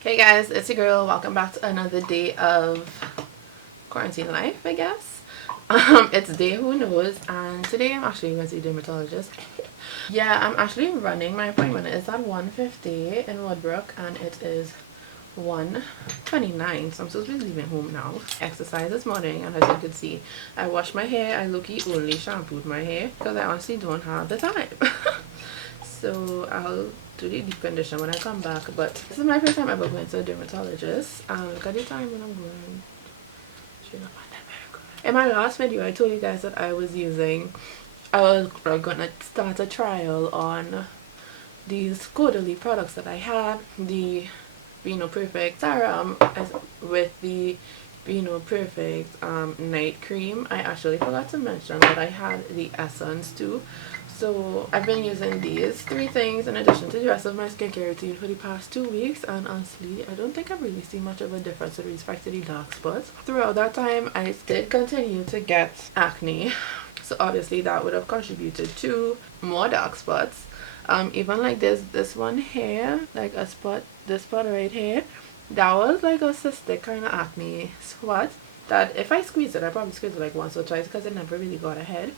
Hey guys, it's your girl. Welcome back to another day of quarantine life, I guess. It's day who knows, and today I'm actually going to see a dermatologist. Yeah, I'm actually running. My appointment is at 1:50 in Woodbrook, and it is 1:29, so I'm supposed to be leaving home now. Exercise this morning, and as you can see, I washed my hair. I low-key only shampooed my hair because I honestly don't have the time. So I'll do the deep condition when I come back, but this is my first time ever going to a dermatologist. Look at the time when I'm going. In my last video I told you guys that I was gonna start a trial on these quarterly products that I had, the Perfect serum as with the Perfect night cream. I actually forgot to mention that I had the essence too. So I've been using these three things in addition to the rest of my skincare routine for the past 2 weeks, and honestly I don't think I've really seen much of a difference with respect to the dark spots. Throughout that time I did continue to get acne, so obviously that would have contributed to more dark spots. Even like this one here, like a spot, this spot right here, that was like a cystic kind of acne spot that if I squeezed it, I probably squeezed it like once or twice because it never really got ahead,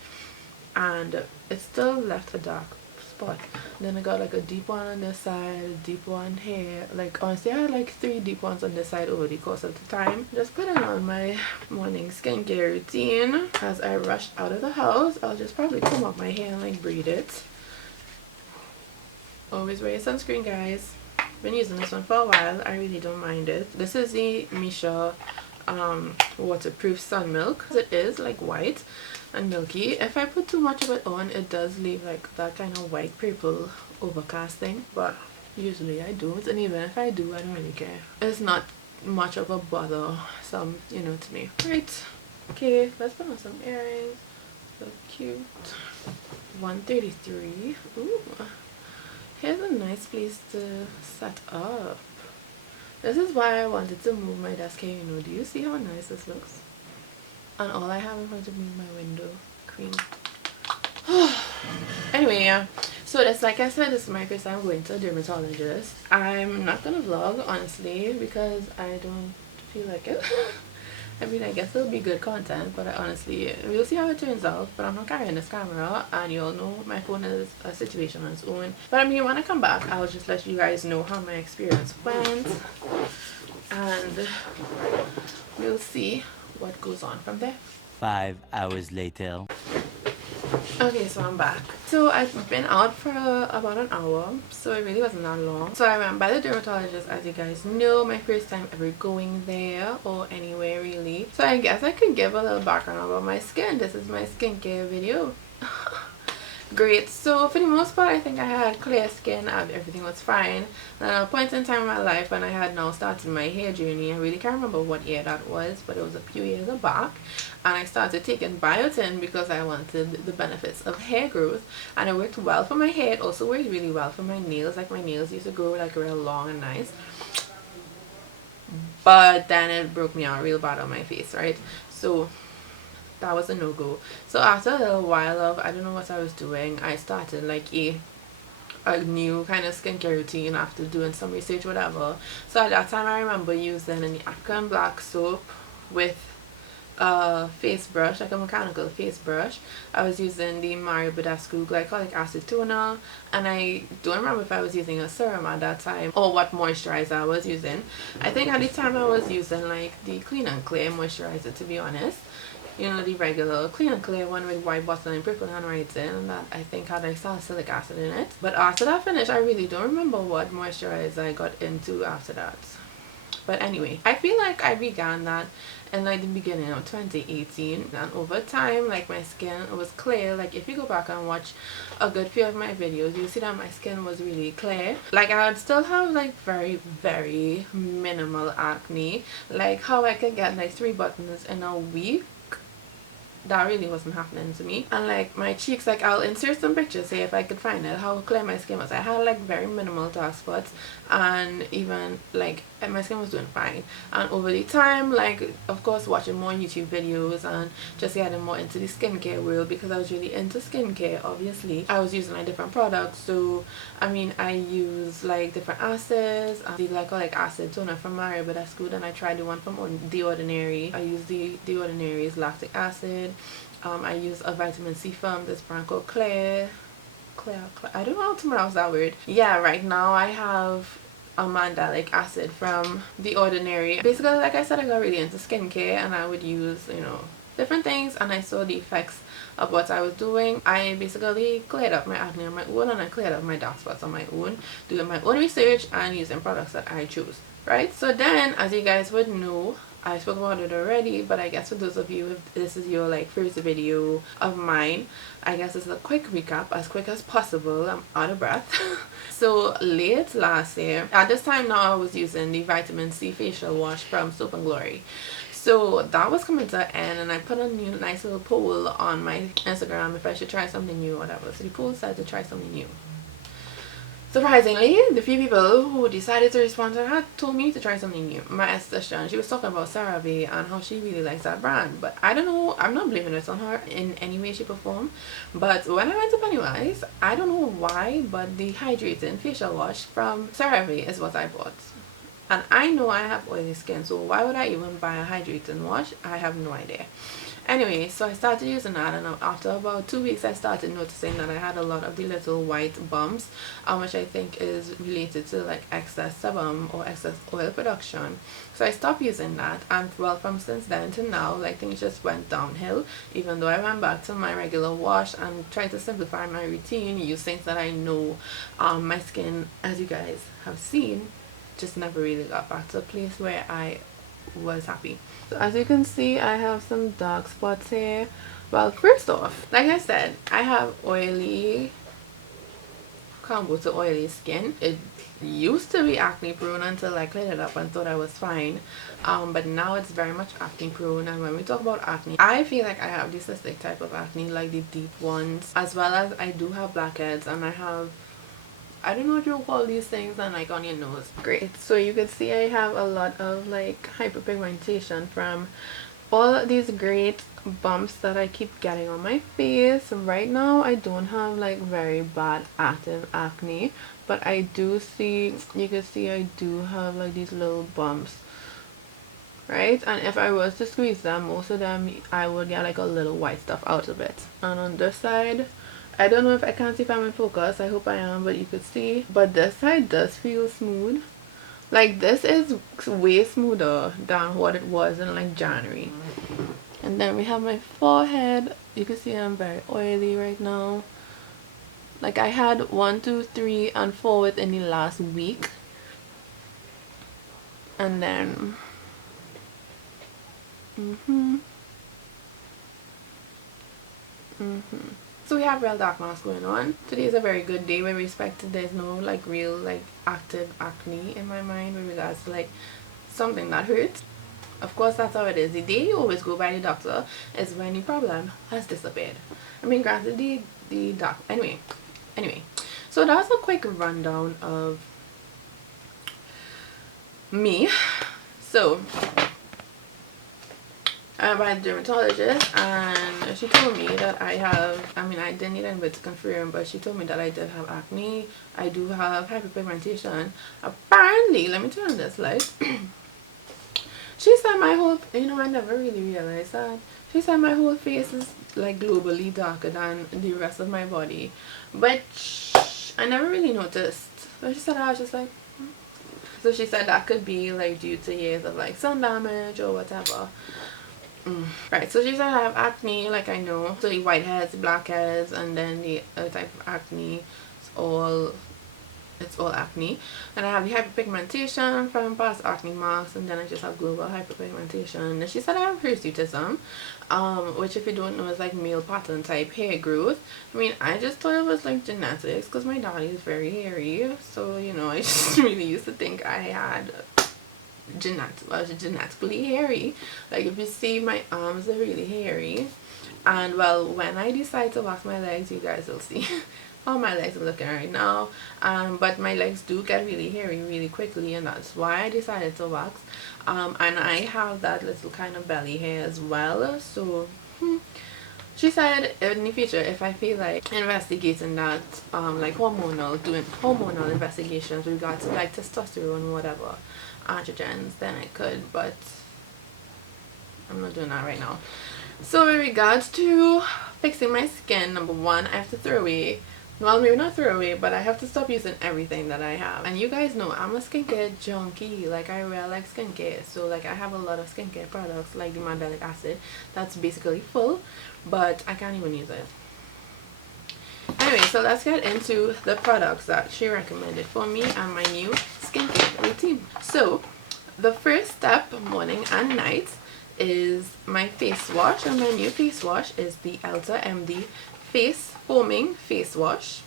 and it still left a dark spot. Then I got like a deep one on this side, a deep one here. Like honestly I had like 3 deep ones on this side over the course of the time. Just putting on my morning skincare routine as I rushed out of the house. I'll just probably comb up my hair and like braid it. Always wear sunscreen, guys. Been using this one for a while. I really don't mind it. This is the Misha waterproof sun milk. It is like white and milky. If I put too much of it on, it does leave like that kind of white purple overcast thing, but usually I don't, and even if I do, I don't really care. It's not much of a bother, to me. Right, okay, let's put on some earrings. So cute. 133. Ooh, here's a nice place to set up. This is why I wanted to move my desk here, do you see how nice this looks? And all I have in front of me is my window cream. Anyway, yeah, so that's, like I said, this is my first time going to a dermatologist. I'm not gonna vlog, honestly, because I don't feel like it. I mean, I guess it'll be good content, but we'll see how it turns out. But I'm not carrying this camera, and you all know my phone is a situation on its own. But I mean, when I come back, I'll just let you guys know how my experience went, and we'll see what goes on from there. 5 hours later. Okay, so I'm back. So I've been out for about an hour, so it really wasn't that long. So I went by the dermatologist, as you guys know, my first time ever going there or anywhere really. So I guess I could give a little background about my skin. This is my skincare video. Great. So for the most part, I think I had clear skin and everything was fine. And at a point in time in my life when I had now started my hair journey, I really can't remember what year that was, but it was a few years back, and I started taking biotin because I wanted the benefits of hair growth, and it worked well for my hair. It also worked really well for my nails. Like my nails used to grow like real long and nice, but then it broke me out real bad on my face, right? So that was a no-go. So after a little while of I don't know what I was doing, I started like a new kind of skincare routine after doing some research, whatever. So at that time I remember using an African black soap with a face brush, like a mechanical face brush. I was using the Mario Badescu glycolic acid toner, and I don't remember if I was using a serum at that time or what moisturizer I was using. I think at the time I was using like the Clean and Clear moisturizer, to be honest. The regular Clean and Clear one with white bottle and purple handwriting, and that I think had like salicylic acid in it. But after that finished, I really don't remember what moisturizer I got into after that. But anyway, I feel like I began that in like the beginning of 2018, and over time, like, my skin was clear. Like if you go back and watch a good few of my videos, you'll see that my skin was really clear. Like I would still have like very very minimal acne, like how I can get like 3 buttons in a week. that really wasn't happening to me. And like my cheeks, like I'll insert some pictures here if I could find it, how clear my skin was. I had like very minimal dark spots, and even like my skin was doing fine. And over the time, like of course watching more YouTube videos and just getting more into the skincare world, because I was really into skincare, obviously I was using like different products. So I mean, I use like different acids, the glycolic acid toner from Mario, but that's good. And I tried the one from The Ordinary. I use The Ordinary's lactic acid. I use a vitamin C from this brand called Claire. I don't know how to pronounce that word. Yeah, right now I have a mandelic acid from The Ordinary. Basically, like I said, I got really into skincare, and I would use, you know, different things, and I saw the effects of what I was doing. I basically cleared up my acne on my own, and I cleared up my dark spots on my own, doing my own research and using products that I choose, right? So then, as you guys would know, I spoke about it already, but I guess for those of you, if this is your like first video of mine, I guess it's a quick recap, as quick as possible. I'm out of breath. So late last year, at this time now, I was using the vitamin C facial wash from Soap and Glory. So that was coming to an end, and I put a new nice little poll on my Instagram if I should try something new or whatever. So the poll said to try something new. Surprisingly, the few people who decided to respond to that told me to try something new. My esthetician, she was talking about CeraVe and how she really likes that brand. But I don't know, I'm not blaming it on her in any way, shape or form. But when I went to Pennywise, I don't know why, but the hydrating facial wash from CeraVe is what I bought. And I know I have oily skin, so why would I even buy a hydrating wash? I have no idea. Anyway, so I started using that, and after about 2 weeks I started noticing that I had a lot of the little white bumps, which I think is related to like excess sebum or excess oil production. So I stopped using that, and well, from since then to now, like things just went downhill, even though I went back to my regular wash and tried to simplify my routine, use things that I know. My skin, as you guys have seen, just never really got back to a place where I was happy. So as you can see, I have some dark spots here. Well, first off, like I said, I have oily, combo to oily skin. It used to be acne prone until I cleaned it up and thought I was fine, but now it's very much acne prone. And when we talk about acne, I feel like I have the cystic type of acne, like the deep ones, as well as I do have blackheads, and I don't know what you call these things, and like on your nose. Great. So you can see I have a lot of like hyperpigmentation from all these great bumps that I keep getting on my face. Right now I don't have like very bad active acne, but I do see, you can see I do have like these little bumps, right? And if I was to squeeze them, most of them I would get like a little white stuff out of it. And on this side, I don't know if I can't see if I'm in focus, I hope I am, but you could see, but this side does feel smooth. Like this is way smoother than what it was in like January. And then we have my forehead. You can see I'm very oily right now. Like I had 1, 2, 3 and 4 within the last week, and then so we have real dark marks going on. Today is a very good day with respect to, there's no like real like active acne in my mind with regards to like something that hurts. Of course, that's how it is. The day you always go by the doctor is when the problem has disappeared. I mean, granted, the doc, anyway, so that's a quick rundown of me. So I'm by the dermatologist, and she told me that I have, I mean, I didn't need anybody to confirm, but she told me that I did have acne. I do have hyperpigmentation. Apparently, let me turn on this light. She said my whole, you know, I never really realized that. She said my whole face is like globally darker than the rest of my body, but I never really noticed. So she said, I was just like, so she said that could be like due to years of like sun damage or whatever. Right, so she said I have acne, like I know. So the whiteheads, blackheads, and then the other type of acne, it's all acne. And I have the hyperpigmentation from past acne marks, and then I just have global hyperpigmentation. And she said I have hirsutism, which if you don't know is like male pattern type hair growth. I mean, I just thought it was like genetics because my daddy is very hairy, so you know, I just really used to think I had genetically hairy. Like if you see my arms are really hairy, And well, when I decide to wax my legs, you guys will see how my legs are looking right now. But my legs do get really hairy really quickly, and that's why I decided to wax. And I have that little kind of belly hair as well, so she said in the future if I feel like investigating that, like doing hormonal investigations with regards to like testosterone, whatever, androgens, then I could, but I'm not doing that right now. So in regards to fixing my skin, number one, I have to throw away, well, maybe not throw away, but I have to stop using everything that I have. And you guys know I'm a skincare junkie. Like, I really like skincare, so like I have a lot of skincare products like the mandelic acid that's basically full, but I can't even use it. Anyway, so let's get into the products that she recommended for me and my new skincare routine. So the first step, morning and night, is my face wash, and my new face wash is the Elta MD face foaming face wash.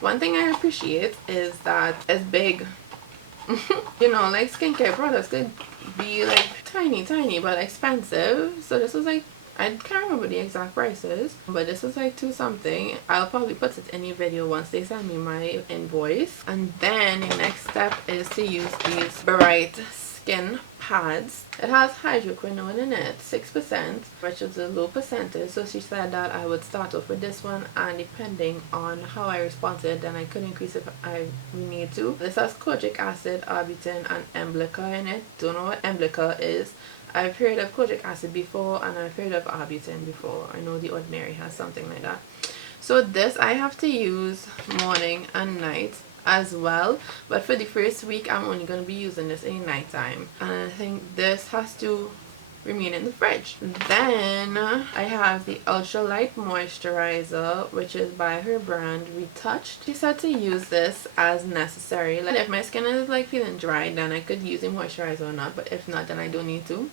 One thing I appreciate is that it's big. You know, like skincare products could be like tiny but expensive, so this was like, I can't remember the exact prices, but this was like 2 something. I'll probably put it in the video once they send me my invoice. And then the next step is to use these bright skin pads. It has hydroquinone in it, 6%, which is a low percentage, so she said that I would start off with this one, and depending on how I responded, then I could increase if I need to. This has kojic acid, arbutin, and emblica in it. Don't know what emblica is. I've heard of kojic acid before, and I've heard of arbutin before. I know the Ordinary has something like that. So this I have to use morning and night as well, but for the first week I'm only going to be using this in nighttime, and I think this has to remain in the fridge. Then I have the ultralight moisturizer, which is by her brand Retouched. She said to use this as necessary. Like, if my skin is like feeling dry, then I could use a moisturizer or not, but if not, then I don't need to.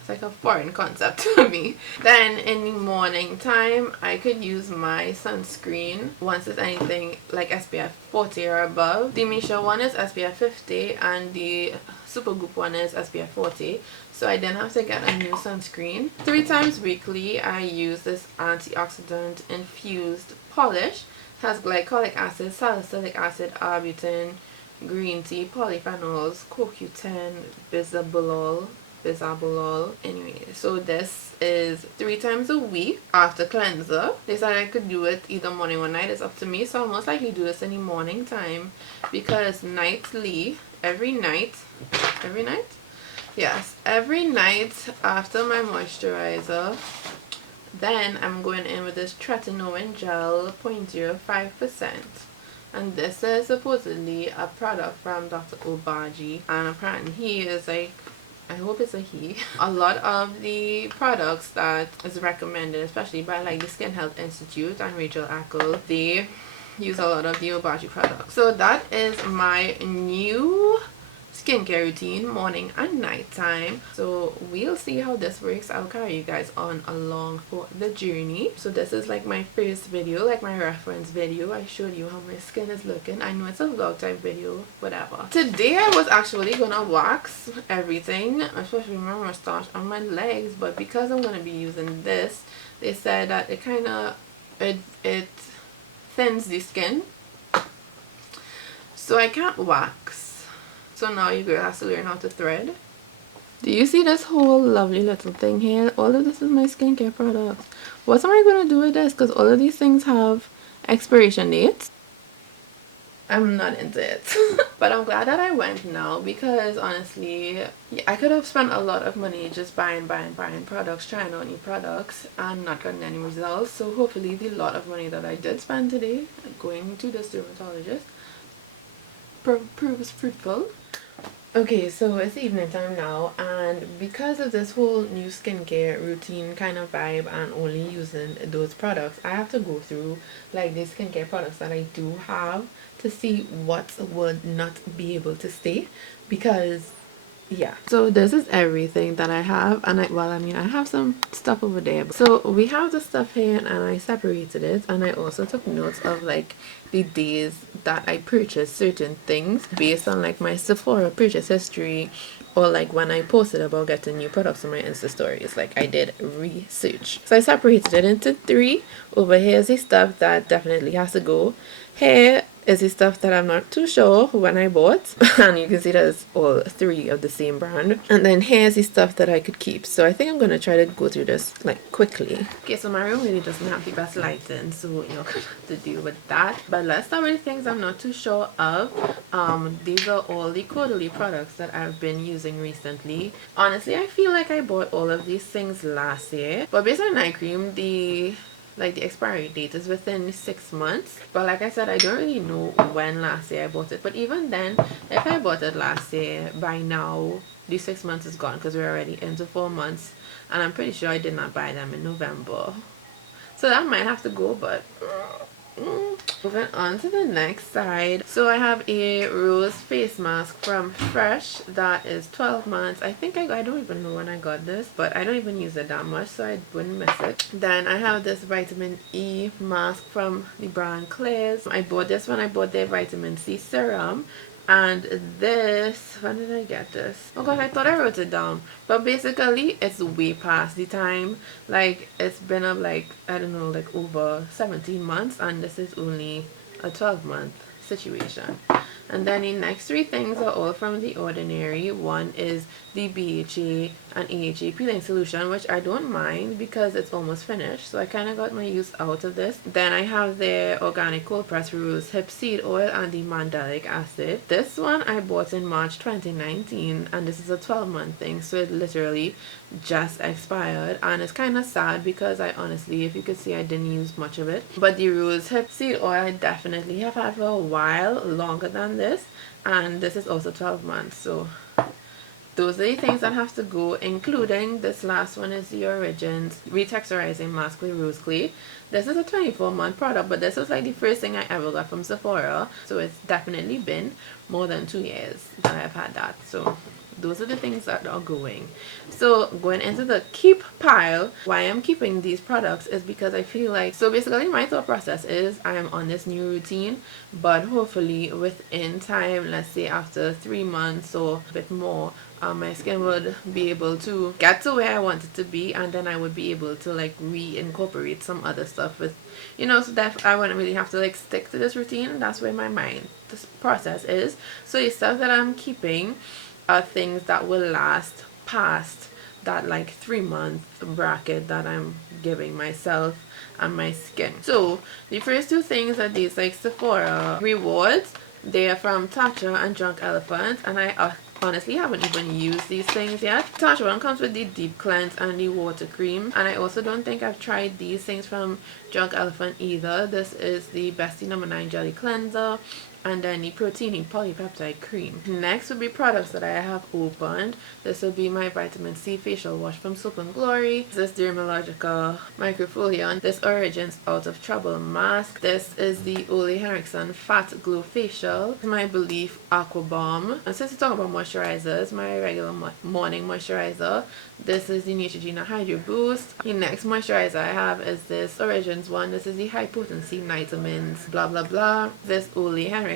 It's like a foreign concept to me. Then in the morning time, I could use my sunscreen once it's anything like SPF 40 or above. The Misha one is SPF 50 and the Supergoop one is SPF 40. So I then have to get a new sunscreen. 3 times weekly, I use this antioxidant infused polish. It has glycolic acid, salicylic acid, arbutin, green tea, polyphenols, CoQ10, bisabolol. Anyway, so this is 3 times a week after cleanser. They said I could do it either morning or night. It's up to me, so I'll most likely do this in the morning time, because nightly, every night, yes, every night after my moisturizer, then I'm going in with this tretinoin gel 0.05%. And this is supposedly a product from Dr. Obaji, and apparently he is like, I hope it's a he. A lot of the products that is recommended, especially by like the Skin Health Institute and Rachel Ackle, they use a lot of the Obaji products. So that is my new skincare routine, morning and night time. So we'll see how this works. I'll carry you guys on along for the journey. So this is like my first video, like my reference video. I showed you how my skin is looking. I know it's a vlog type video, whatever. Today I was actually gonna wax everything, especially my mustache and my legs, but because I'm gonna be using this, they said that it kind of it thins the skin, so I can't wax. So now your girl has to learn how to thread. Do you see this whole lovely little thing here? All of this is my skincare products. What am I going to do with this? Because all of these things have expiration dates. I'm not into it. But I'm glad that I went now, because honestly, I could have spent a lot of money just buying products, trying out new products, and not gotten any results. So hopefully the lot of money that I did spend today going to this dermatologist proves fruitful. Okay, so it's evening time now, and because of this whole new skincare routine kind of vibe and only using those products, I have to go through like the skincare products that I do have to see what would not be able to stay, because yeah, so this is everything that I have, and I have some stuff over there. So we have the stuff here, and I separated it, and I also took notes of like the days that I purchased certain things based on like my Sephora purchase history, or like when I posted about getting new products on my Insta stories. Like I did research, so I separated it into three. Over here is the stuff that definitely has to go. Here is the stuff that I'm not too sure when I bought, and you can see there's all three of the same brand. And then here's the stuff that I could keep. So I think I'm gonna try to go through this like quickly. Okay, so my room really doesn't have the best lighting, so you're gonna have to deal with that. But let's start with things I'm not too sure of. These are all the quarterly products that I've been using recently. Honestly, I feel like I bought all of these things last year, but based on night cream, the expiry date is within 6 months, but like I said, I don't really know when last year I bought it. But even then, if I bought it last year, by now the 6 months is gone, because we're already into 4 months, and I'm pretty sure I did not buy them in November, so that might have to go. But moving on to the next side, so I have a rose face mask from Fresh that is 12 months. I don't even know when I got this, but I don't even use it that much, so I wouldn't miss it. Then I have this vitamin E mask from the brand Claire's. I bought this when I bought their vitamin C serum. And this, when did I get this? Oh gosh, I thought I wrote it down, but basically it's way past the time. Like it's been up like, I don't know, like over 17 months, and this is only a 12-month situation. And then the next three things are all from The Ordinary. One is the BHA and AHA peeling solution, which I don't mind because it's almost finished, so I kind of got my use out of this. Then I have their organic cold pressed rose hip seed oil and the mandelic acid. This one I bought in March 2019, and this is a 12-month thing, so it literally just expired, and it's kind of sad because I honestly, if you could see, I didn't use much of it. But the rose hip seed oil I definitely have had for a while, longer than this, and this is also 12 months. So those are the things that have to go, including this last one is the Origins Retexturizing Mask with Rose Clay. This is a 24-month product, but this was like the first thing I ever got from Sephora, so it's definitely been more than 2 years that I've had that. So those are the things that are going. So going into the keep pile, why I'm keeping these products is because I feel like, so basically my thought process is I am on this new routine, but hopefully within time, let's say after 3 months or a bit more, my skin would be able to get to where I want it to be, and then I would be able to like reincorporate some other stuff with, so that I wouldn't really have to like stick to this routine. That's where my mind, this process is. So the stuff that I'm keeping are things that will last past that like 3-month bracket that I'm giving myself and my skin. So the first two things are these like Sephora rewards. They are from Tatcha and Drunk Elephant, and I honestly haven't even used these things yet. Tatcha one comes with the deep cleanse and the water cream, and I also don't think I've tried these things from Drunk Elephant either. This is the Bestie No. 9 Jelly Cleanser, and then the Protein Polypeptide Cream. Next would be products that I have opened. This will be my Vitamin C Facial Wash from Soap and Glory. This Dermalogica Microfoliant. This Origins Out of Trouble Mask. This is the Ole Henriksen Fat Glow Facial. My Belief Aqua Bomb. And since we're talking about moisturizers, my regular morning moisturizer. This is the Neutrogena Hydro Boost. The next moisturizer I have is this Origins one. This is the High Potency Vitamins blah blah blah. This Ole Henriksen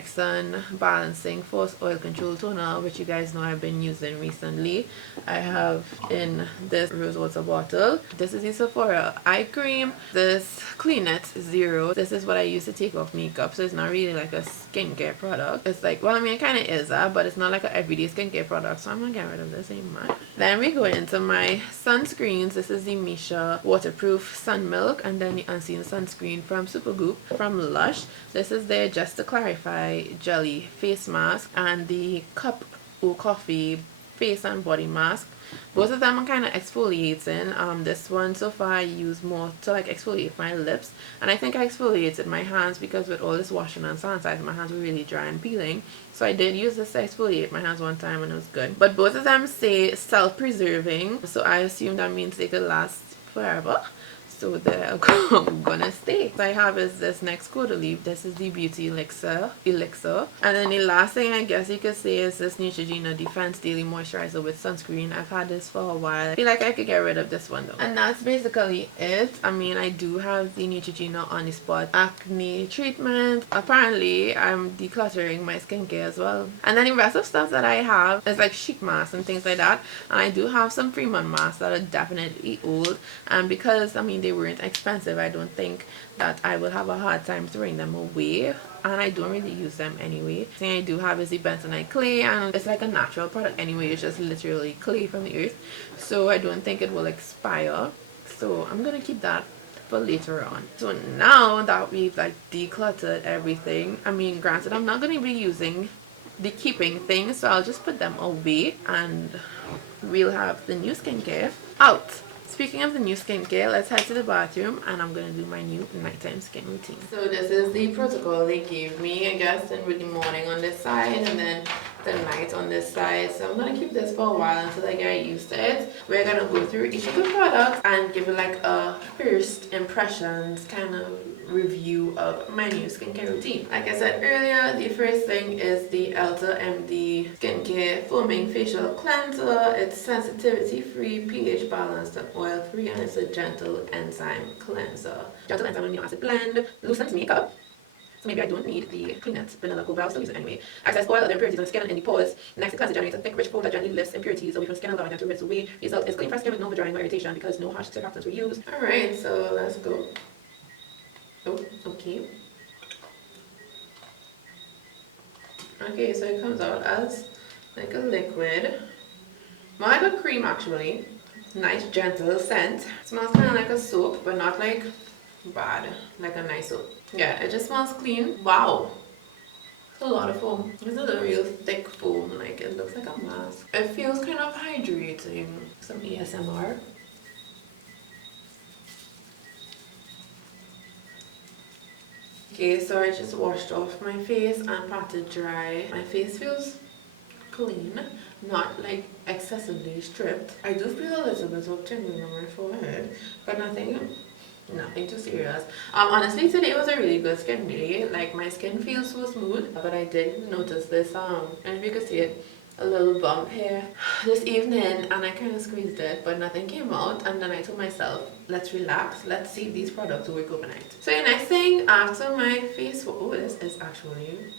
Balancing Force Oil Control Toner, which you guys know I've been using recently. I have in this rose water bottle. This is the Sephora eye cream. This Clean It Zero. This is what I use to take off makeup, so it's not really like a skincare product. It's like, well, I mean, it kind of is that, but it's not like an everyday skincare product, so I'm gonna get rid of this anymore. Then we go into my sunscreens. This is the Misha Waterproof Sun Milk, and then the Unseen Sunscreen from Supergoop from Lush. This is their Just to Clarify Jelly Face Mask, and the Cup O Coffee Face and Body Mask. Both of them are kind of exfoliating. This one so far I use more to like exfoliate my lips, and I think I exfoliated my hands because with all this washing and sanitizing, my hands were really dry and peeling. So I did use this to exfoliate my hands one time and it was good. But both of them say self-preserving, so I assume that means they could last forever. So they're gonna stay. What I have is this next quarter leaf. This is the Beauty Elixir. And then the last thing I guess you could say is this Neutrogena Defense Daily Moisturizer with Sunscreen. I've had this for a while. I feel like I could get rid of this one though. And that's basically it. I mean, I do have the Neutrogena On The Spot acne treatment. Apparently, I'm decluttering my skincare as well. And then the rest of stuff that I have is like sheet masks and things like that. And I do have some Fremont masks that are definitely old. And because, I mean, they weren't expensive, I don't think that I will have a hard time throwing them away. And I don't really use them anyway. The thing I do have is the bentonite clay, and it's like a natural product anyway. It's just literally clay from the earth. So I don't think it will expire. So I'm gonna keep that for later on. So now that we've like decluttered everything, I mean, granted, I'm not gonna be using the keeping things, so I'll just put them away and we'll have the new skincare out. Speaking of the new skincare, let's head to the bathroom and I'm going to do my new nighttime skin routine. So this is the protocol they gave me, I guess, and with the morning on this side and then the night on this side. So I'm going to keep this for a while until I get used to it. We're going to go through each of the products and give it like a first impressions kind of review of my new skincare routine. Like I said earlier, the first thing is the Elta MD Skincare Foaming Facial Cleanser. It's sensitivity free, pH balanced, and oil free, and it's a gentle enzyme cleanser. Gentle enzyme amino acid blend loosens makeup. So maybe I don't need the Cleanut Vanilla Cover. I'll still use it anyway. Access oil, other impurities on the skin and in the pores. Next, the cleanser generates a thick, rich foam that gently lifts impurities away from skin, allowing them to rinse away. Result is clean fresh skin with no drying or irritation because no harsh surfactants were used. Alright, so let's go. Oh, okay. Okay, so it comes out as like a liquid. More like a cream actually. Nice gentle scent. It smells kind of like a soap, but not like bad, like a nice soap. Yeah, it just smells clean. Wow. It's a lot of foam. This is a real thick foam, like it looks like a mask. It feels kind of hydrating. Some ASMR. Okay, so I just washed off my face and patted dry. My face feels clean, not like excessively stripped. I do feel a little bit of tingling on my forehead, but nothing too serious. Honestly, today was a really good skin day. Like my skin feels so smooth, but I did notice this and if you could see it, a little bump here this evening, and I kind of squeezed it but nothing came out, and then I told myself, let's relax, let's see if these products work overnight. So the next thing after my face, oh, this is actually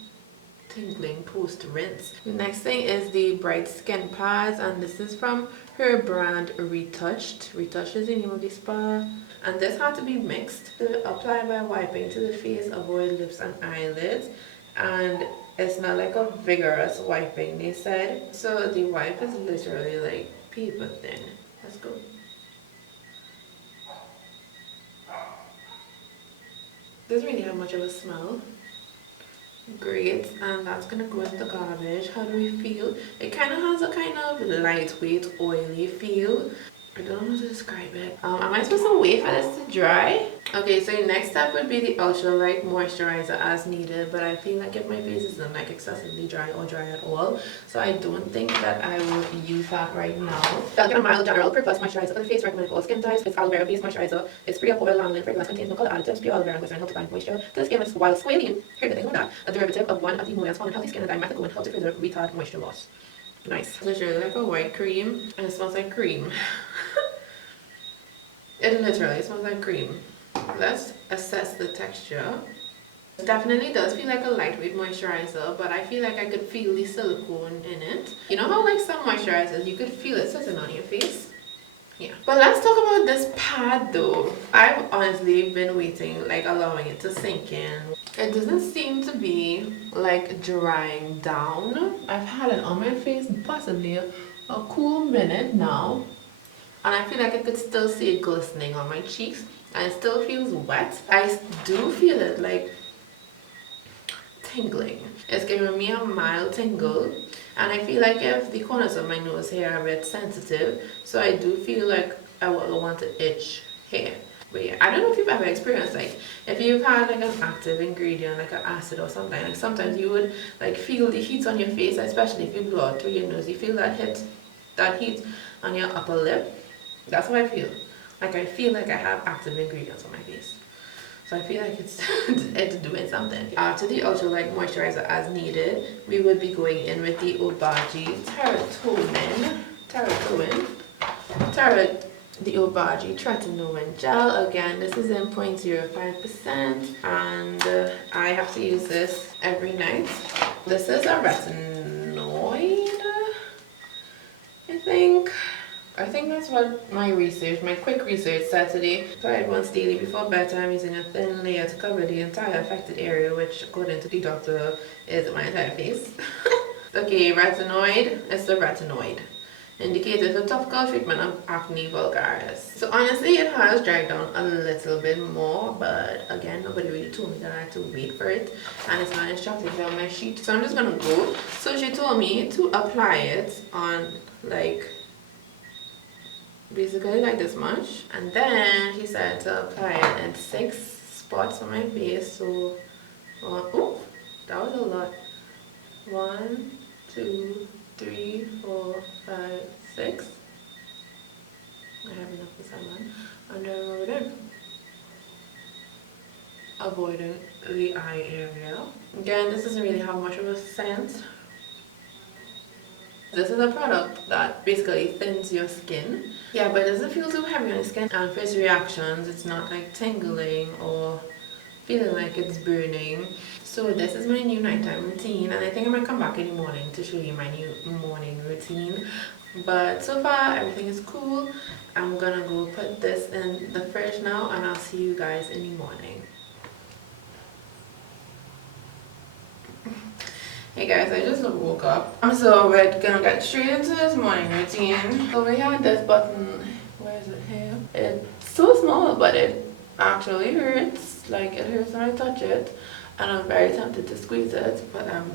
tingling post rinse. The next thing is the bright skin pads, and this is from her brand Retouched. Retouched is the name of the spa, and this had to be mixed to apply by wiping to the face, avoid lips and eyelids, and it's not like a vigorous wiping, they said. So the wipe is literally like paper thin. Let's go. Doesn't really have much of a smell. Great, and that's gonna go in the garbage. How do we feel? It kind of has a kind of lightweight, oily feel. I don't know how to describe it. Am I supposed to wait for this to dry? Okay, so the next step would be the ultra light moisturizer as needed, but I feel like if my face isn't like excessively dry or dry at all, so I don't think that I will use that right now. I'll get a mild general purpose moisturizer for the face, recommended for all skin types. It's aloe vera based moisturizer. It's free of oil, lanolin, fragrance, contains no color additives, pure aloe vera and glycerin help to bind moisture to the skin while squalene. Here's the thing about that: a derivative of one of the ingredients found in healthy skin and dimethyl and help to further retard moisture loss. Nice. It's literally like a white cream, and it smells like cream. It literally smells like cream. Let's assess the texture. It definitely does feel like a lightweight moisturizer, but I feel like I could feel the silicone in it. You know how like some moisturizers, you could feel it sitting on your face? Yeah. But let's talk about this pad though. I've honestly been waiting, like allowing it to sink in. It doesn't seem to be like drying down. I've had it on my face possibly a cool minute now, and I feel like I could still see it glistening on my cheeks, and it still feels wet. I do feel it like tingling. It's giving me a mild tingle, and I feel like if the corners of my nose here are a bit sensitive, so I do feel like I will want to itch here. But yeah, I don't know if you've ever experienced, like if you've had like an active ingredient like an acid or something, like sometimes you would like feel the heat on your face, especially if you blow out through your nose. You feel that heat on your upper lip. That's how I feel. Like I feel like I have active ingredients on my face. So I feel like it's doing something. After the ultralight moisturizer as needed, we would be going in with the Obagi the Obagi Tretinoin gel. Again, this is in 0.05%, and I have to use this every night. This is a retinoid, I think. I think that's what my quick research said today. Applied once daily before bedtime using a thin layer to cover the entire affected area, which according to the doctor is my entire face. Okay, retinoid is the retinoid. Indicated for topical treatment of acne vulgaris. So honestly, it has dried down a little bit more, but again, nobody really told me that I had to wait for it, and it's not instructed on my sheet. So I'm just gonna go. So she told me to apply it on like basically like this much, and then he said to apply it in 6 spots on my face. So oh, that was a lot. 1, 2, 3, 4, 5, 6. I have enough for 7, and then we're done. Avoiding the eye area. Again, this doesn't really have much of a scent. This is a product that basically thins your skin. Yeah, but it doesn't feel too heavy on the skin. And for its reactions, it's not like tingling or feeling like it's burning. So this is my new nighttime routine, and I think I'm gonna come back in the morning to show you my new morning routine. But so far everything is cool. I'm gonna go put this in the fridge now, and I'll see you guys in the morning. Hey guys, I just woke up. So we're gonna get straight into this morning routine. So we had this button, where is it here? It's so small, but it actually hurts. Like it hurts when I touch it, and I'm very tempted to squeeze it, but I'm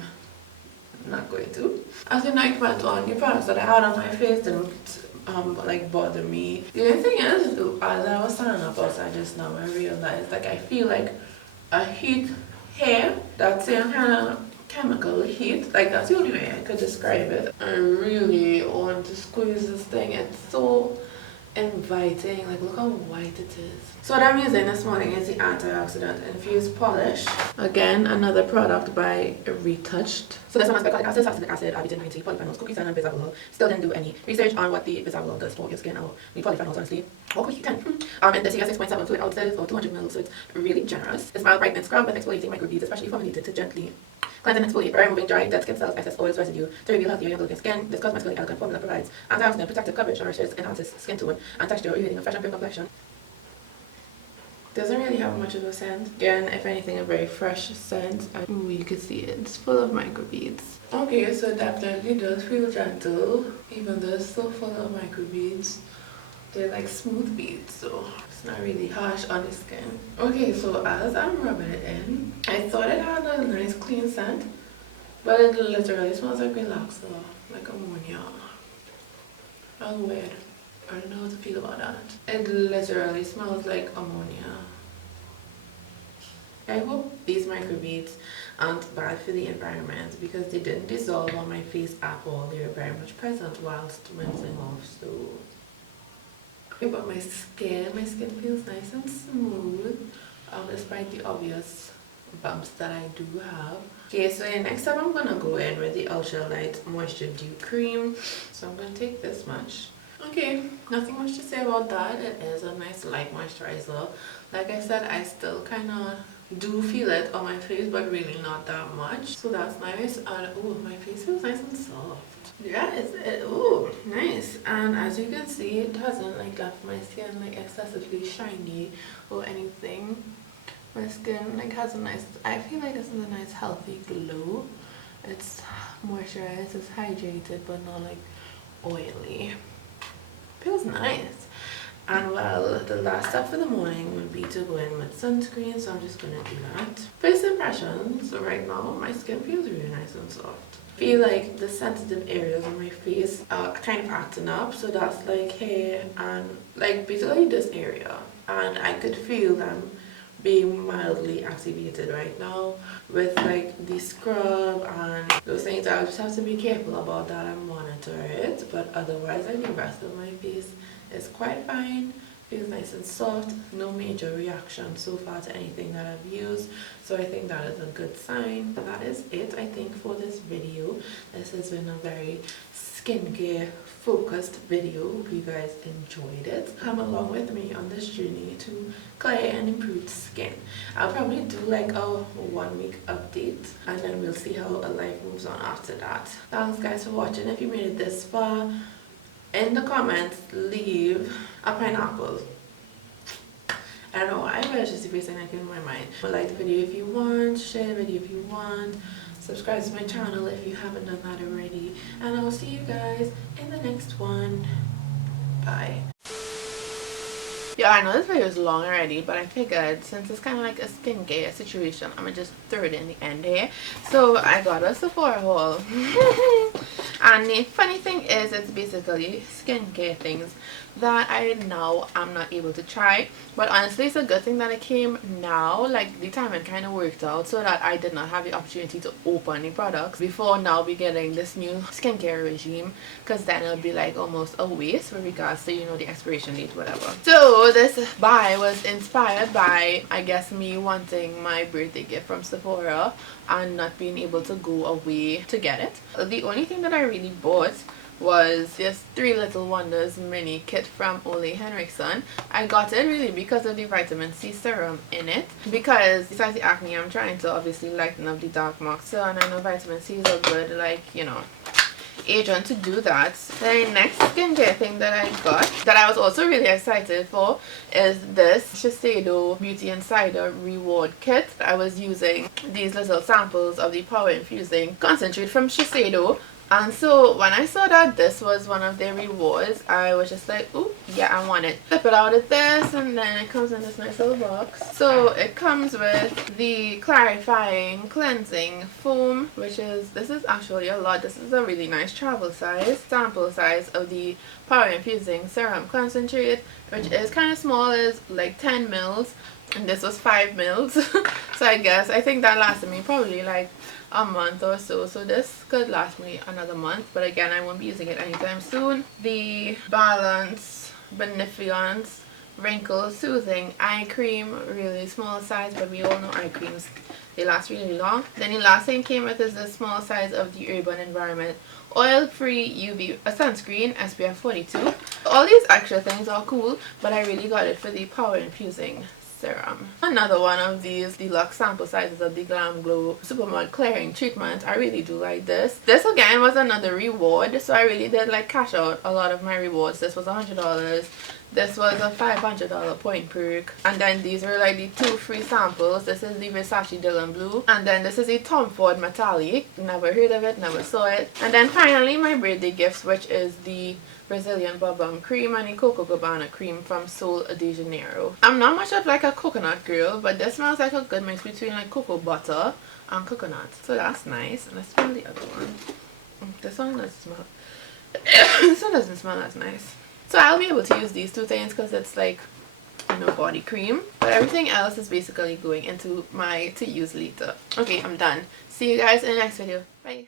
not going to. As the night went on, the products that I had on my face didn't like bother me. The only thing is, as I was standing up outside just now, I realized like I feel like a heat here, that same kind of chemical heat, like that's the only way I could describe it. I really want to squeeze this thing. It's so inviting. Like look how white it is. So what I'm using this morning is the antioxidant infused polish. Again, another product by Retouched. So this one has glycolic acid, salicylic acid, vitamin green tea, polyphenols, cookies, and bisabolol. Still didn't do any research on what the bisabolol does for your skin or the polyphenols, honestly. Oh, you can. And this has 6.7 fluid ounces or 200 ml, so it's really generous. It's mild brightening scrub with exfoliating microbeads, especially formulated to gently cleanse and exfoliate by removing dry, dead skin cells, excess oils, residue to reveal healthier, younger looking skin. This cosmetically elegant formula provides antioxidant protective coverage, nourishes, enhances skin tone and texture, creating a fresh and pure complexion. Doesn't really have much of a scent. Again, if anything, a very fresh scent. Ooh, you can see it. It's full of microbeads. Okay, so it definitely does feel gentle, even though it's so full of microbeads. They're like smooth beads, so it's not really harsh on the skin. Okay, so as I'm rubbing it in, I thought it had a nice clean scent, but it literally smells like relaxer, like ammonia. That's weird. I don't know how to feel about that. It literally smells like ammonia. I hope these microbeads aren't bad for the environment because they didn't dissolve on my face at all. They were very much present whilst rinsing off, so. But my skin feels nice and smooth, despite the obvious bumps that I do have. Okay, so next up I'm gonna go in with the Ultra Light Moisture Dew Cream. So I'm gonna take this much. Okay, nothing much to say about that. It is a nice light moisturizer. Like I said, I still kind of do feel it on my face, but really not that much. So that's nice. And oh, my face feels nice and soft. Yeah, oh, nice. And as you can see, it hasn't like left my skin like excessively shiny or anything. My skin like has a nice, I feel like this is a nice healthy glow. It's moisturized, it's hydrated, but not like oily. Feels nice. And well, the last step for the morning would be to go in with sunscreen, so I'm just gonna do that. First impressions, so right now my skin feels really nice and soft. I feel like the sensitive areas on my face are kind of acting up, so that's like hair and like basically this area, and I could feel them being mildly activated right now with like the scrub and those things. I'll just have to be careful about that and monitor it, but otherwise like the rest of my face is quite fine. Feels nice and soft. No major reaction so far to anything that I've used, so I think that is a good sign. That is it, I think, for this video. This has been a very skincare focused video. Hope you guys enjoyed it. Come along with me on this journey to clear and improved skin. I'll probably do like a 1 week update, and then we'll see how life moves on after that. Thanks guys for watching. If you made it this far, in the comments leave a pineapple. I don't know why, but it's just the first thing that came in my mind. But like the video if you want, share the video if you want, subscribe to my channel if you haven't done that already, and I will see you guys in the next one. Bye. Yeah, I know this video is long already, but I figured since it's kind of like a skincare situation, I'm gonna just throw it in the end here. So I got a Sephora haul. And the funny thing is, it's basically skincare things that I now am not able to try, but honestly it's a good thing that it came now. Like the timing kind of worked out so that I did not have the opportunity to open the products before now beginning this new skincare regime, because then it'll be like almost a waste with regards to, you know, the expiration date, whatever. So this buy was inspired by, I guess, me wanting my birthday gift from Sephora and not being able to go away to get it. The only thing that I really bought was this 3 Little Wonders mini kit from Ole Henriksen. I got it really because of the vitamin C serum in it, because besides the acne, I'm trying to obviously lighten up the dark marks, so, and I know vitamin C is a good, like, you know, agent to do that. The next skincare thing that I got that I was also really excited for is this Shiseido Beauty Insider Reward Kit. I was using these little samples of the Power Infusing Concentrate from Shiseido, and so when I saw that this was one of their rewards, I was just like, ooh, yeah, I want it. Flip it out of this, and then it comes in this nice little box. So it comes with the clarifying cleansing foam, which is, this is actually a lot. This is a really nice travel size, sample size of the Power Infusing Serum Concentrate, which is kind of small, is like 10 mils, and this was 5 mils. So I think that lasted me probably like a month or so, so this could last me another month, but again, I won't be using it anytime soon. The Balance Beneficence Wrinkle Soothing Eye Cream, really small size, but we all know eye creams, they last really long. Then the last thing came with is the small size of the Urban Environment oil-free UV sunscreen SPF 42. All these extra things are cool, but I really got it for the Power Infusing Serum. Another one of these deluxe sample sizes of the Glam Glow Supermud Clearing Treatment. I really do like this. This again was another reward, so I really did like cash out a lot of my rewards. This was $100. This was a $500 point perk, and then these were like the 2 free samples. This is the Versace Dylan Blue, and then this is a Tom Ford Metallic. Never heard of it, never saw it. And then finally my birthday gifts, which is the Brazilian Bubble Cream and the Coco Cabana Cream from Sol de Janeiro. I'm not much of like a coconut girl, but this smells like a good mix between like cocoa butter and coconut, so that's nice. And let's smell the other one. This one doesn't smell this one doesn't smell as nice. So I'll be able to use these 2 things because it's like, you know, body cream, but everything else is basically going into my to use later. Okay, I'm done. See you guys in the next video. Bye.